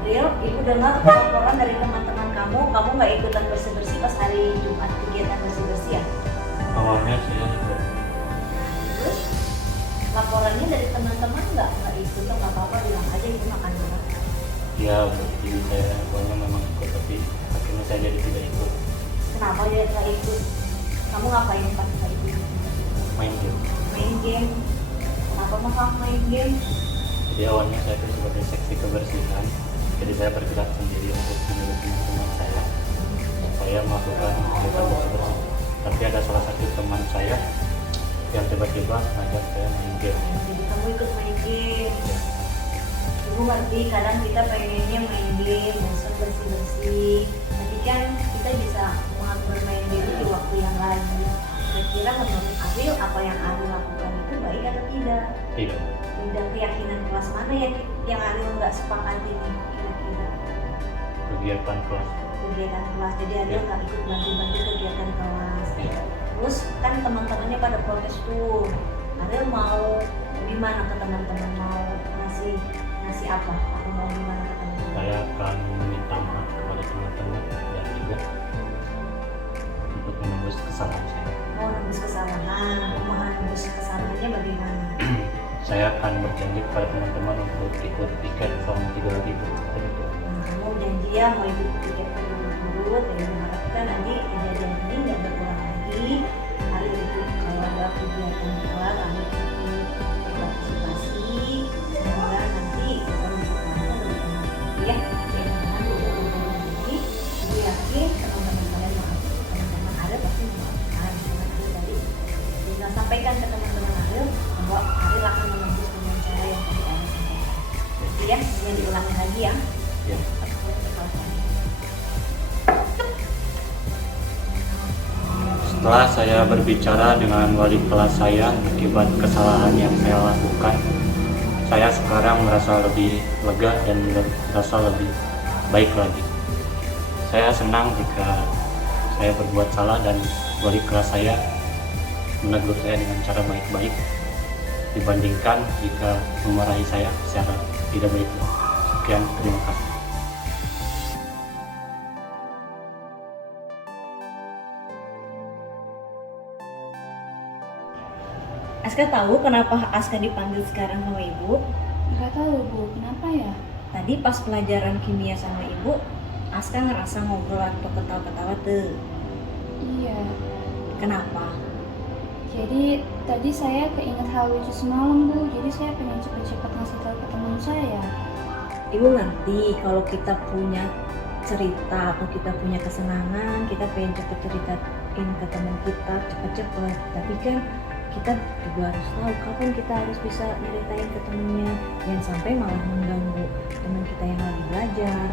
Rio, ibu dengar laporan dari teman-teman kamu nggak ikutan bersih-bersih pas hari Jumat kegiatan bersih-bersih ya? Awalnya saya juga Terus laporannya dari teman-teman nggak ikut, tuh nggak apa-apa, bilang aja ibu makan dulu. ya jadi saya awalnya memang ikut, tapi akhirnya saya jadi tidak ikut. Kenapa dia nggak ikut? Kamu ngapain pas nggak ikut? Main game. Main game. Kenapa makan main game? Jadi awalnya saya itu sebagai seksi kebersihan, jadi saya bergerak sendiri untuk menyuruh teman-teman saya supaya melakukan kegiatan bersih-bersih. Tapi ada salah satu teman saya yang tiba-tiba ngajak saya main game. Jadi kamu ikut main game. Ya, Ibu ngerti, kadang kita pengennya main game, bosan bersih-bersih. Tapi kan kita bisa mengatur main game di waktu yang lain. Kira-kira menurut April, apa yang April lakukan itu baik atau tidak? tidak. Tidak, keyakinan kelas mana yang April nggak sepakati nih kira-kira? Kegiatan kelas. Kegiatan kelas, jadi April nggak ikut bantu-bantu kegiatan kelas. Terus kan teman-temannya pada protes tuh. April mau gimana ke teman-teman, mau ngasih apa? Aku mau gimana ke teman-teman? Saya akan meminta maaf kepada teman-teman dan juga untuk menembus kesalahan saya. Mau nembus kesalahan, mau nembus kesalahannya bagaimana? Saya akan berjanji kepada teman-teman untuk ikut tiket selama 3 hari berturut-turut. Nah, kamu janji ya mau ikut tiket berturut-turut, dan diharapkan nanti kejadian ini nggak berulang lagi. Hari itu kalau ada kegiatan kelas, hari itu partisipasi, semoga nanti kita bisa lebih enak ya. Mudah-mudahan tidak berulang lagi. Ibu yakin teman-teman kalian maafkan, teman-teman Ariel pasti memaafkan. Karena Ariel tadi tinggal sampaikan ke teman-teman Ariel bahwa Ariel akan menembus dengan cara yang tadi Ariel sampaikan. Jadi ya, jangan diulangi lagi ya. Ya, setelah saya berbicara dengan wali kelas saya akibat kesalahan yang saya lakukan, saya sekarang merasa lebih lega dan merasa lebih baik lagi. Saya senang jika saya berbuat salah dan wali kelas saya menegur saya dengan cara baik-baik dibandingkan jika memarahi saya secara tidak baik. Sekian, terima kasih. Aska tahu kenapa Aska dipanggil sekarang sama ibu? Nggak tahu Bu, kenapa ya? Tadi pas pelajaran kimia sama ibu, Aska ngerasa ngobrol atau ketawa-ketawa tuh. Iya, Kenapa? jadi tadi saya keinget hal lucu semalam Bu, jadi saya pengen cepet-cepet ngasih tahu ke teman saya. Ibu ngerti kalau kita punya cerita atau kita punya kesenangan, kita pengen cepet ceritain ke teman kita cepet-cepet. Tapi kan kita juga harus tahu kapan kita harus bisa nyeritain ke temennya, jangan sampai malah mengganggu teman kita yang lagi belajar.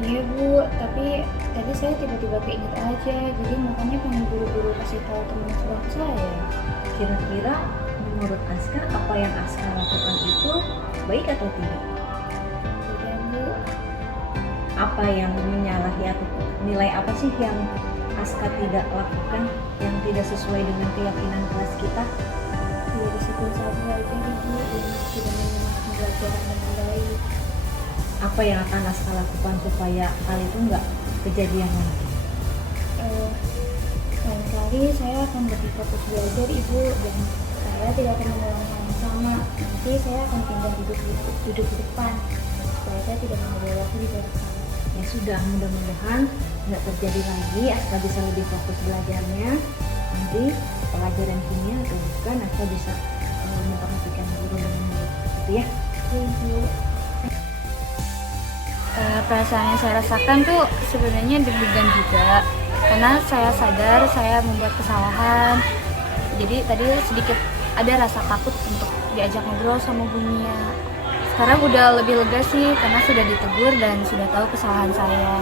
Iya Bu, tapi tadi saya tiba-tiba keinget aja, jadi makanya pengen buru-buru kasih tahu teman sebang saya. Kira-kira menurut Aska apa yang Aska lakukan itu baik atau tidak? Iya Bu, Apa yang menyalahi atau nilai apa sih yang Aska tidak lakukan, yang tidak sesuai dengan keyakinan kelas kita? ya disiplin sabar aja nih Bu, dan tidak menyimak pembelajaran dengan baik. Apa yang akan Aska lakukan supaya hal itu nggak kejadian lagi? Lain kali saya akan lebih fokus belajar Ibu, dan saya tidak akan mengulang hal yang sama. Nanti saya akan pindah duduk di depan supaya saya tidak mengambil waktu di belakang. Ya sudah, mudah-mudahan nggak terjadi lagi. Aska bisa lebih fokus belajarnya. Nanti pelajaran kimia atau bukan, Aska bisa memperhatikan guru dengan baik. Gitu ya. Iya Bu. Perasaan yang saya rasakan tuh sebenarnya deg-degan juga, karena saya sadar saya membuat kesalahan. Jadi tadi sedikit ada rasa takut untuk diajak ngobrol sama Bu Mia. Sekarang udah lebih lega sih karena sudah ditegur dan sudah tahu kesalahan saya.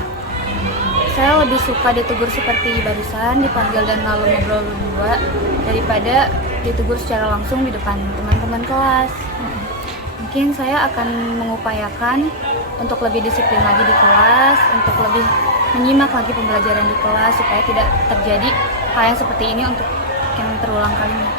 Saya lebih suka ditegur seperti barusan, dipanggil dan lalu ngobrol berdua, daripada ditegur secara langsung di depan teman-teman kelas. Mungkin saya akan mengupayakan untuk lebih disiplin lagi di kelas, untuk lebih menyimak lagi pembelajaran di kelas supaya tidak terjadi hal yang seperti ini untuk yang terulang kalinya.